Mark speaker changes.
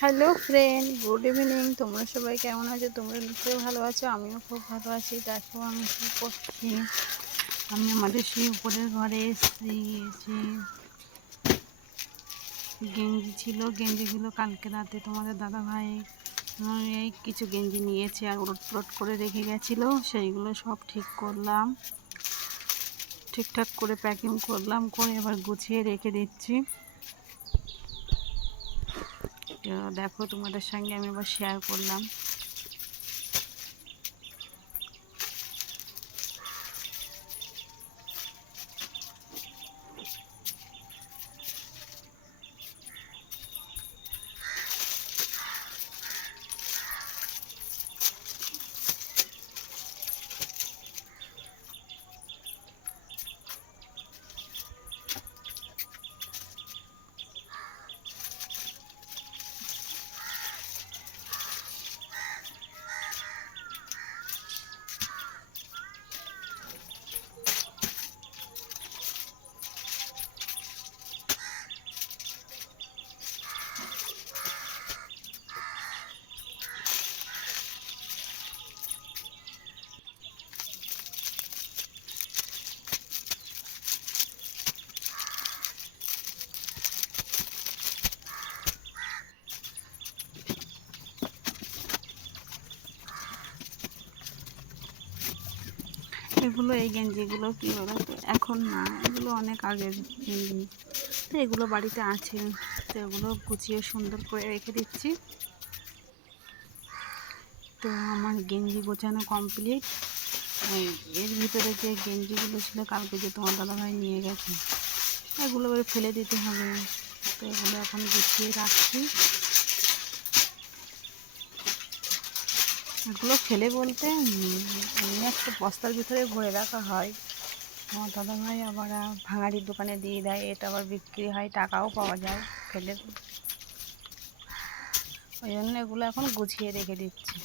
Speaker 1: Hello friend good evening তোমরা সবাই কেমন আছো? তোমরা নিশ্চয়ই ভালো আছো। আমিও খুব ভালো আছি। দেখো, আমি কী করছি? আমি আমাদের সেই উপরের ঘরে এসেছি। এসে গেঞ্জি ছিল। গেঞ্জিগুলো কালকে রাতে তোমাদের দাদা ভাই এই কিছু গেঞ্জি নিয়েছে আর উলট প্লট করে রেখে গেছিল। সেইগুলো সব ঠিক করলাম। ঠিকঠাক করে প্যাকিং করলাম, করে এবার গুছিয়ে রেখে দিচ্ছি। দেখো তোমাদের সঙ্গে আমি আবার শেয়ার করলাম। এগুলো এই গেঞ্জিগুলো কী বলো এখন না, এগুলো অনেক আগের গেঞ্জি। তো এগুলো বাড়িতে আছে, তো এগুলো গুছিয়ে সুন্দর করে রেখে দিচ্ছি। তো আমার গেঞ্জি গোছানো কমপ্লিট এর ভিতরে যে গেঞ্জিগুলো ছিল, কালকে যে তোমার দাদাভাই নিয়ে গেছে, এগুলো ফেলে দিতে হবে। তো এগুলো এখন গুছিয়ে রাখছি। এগুলো ফেলে বলতে এমনি একটা বস্তার ভিতরে ভরে রাখা হয়। আমার দাদা ভাই আবার ভাঙাড়ির দোকানে দিয়ে দেয়, এটা আবার বিক্রি হয়, টাকাও পাওয়া যায় ফেলে। ওই জন্য এগুলো এখন গুছিয়ে রেখে দিচ্ছি।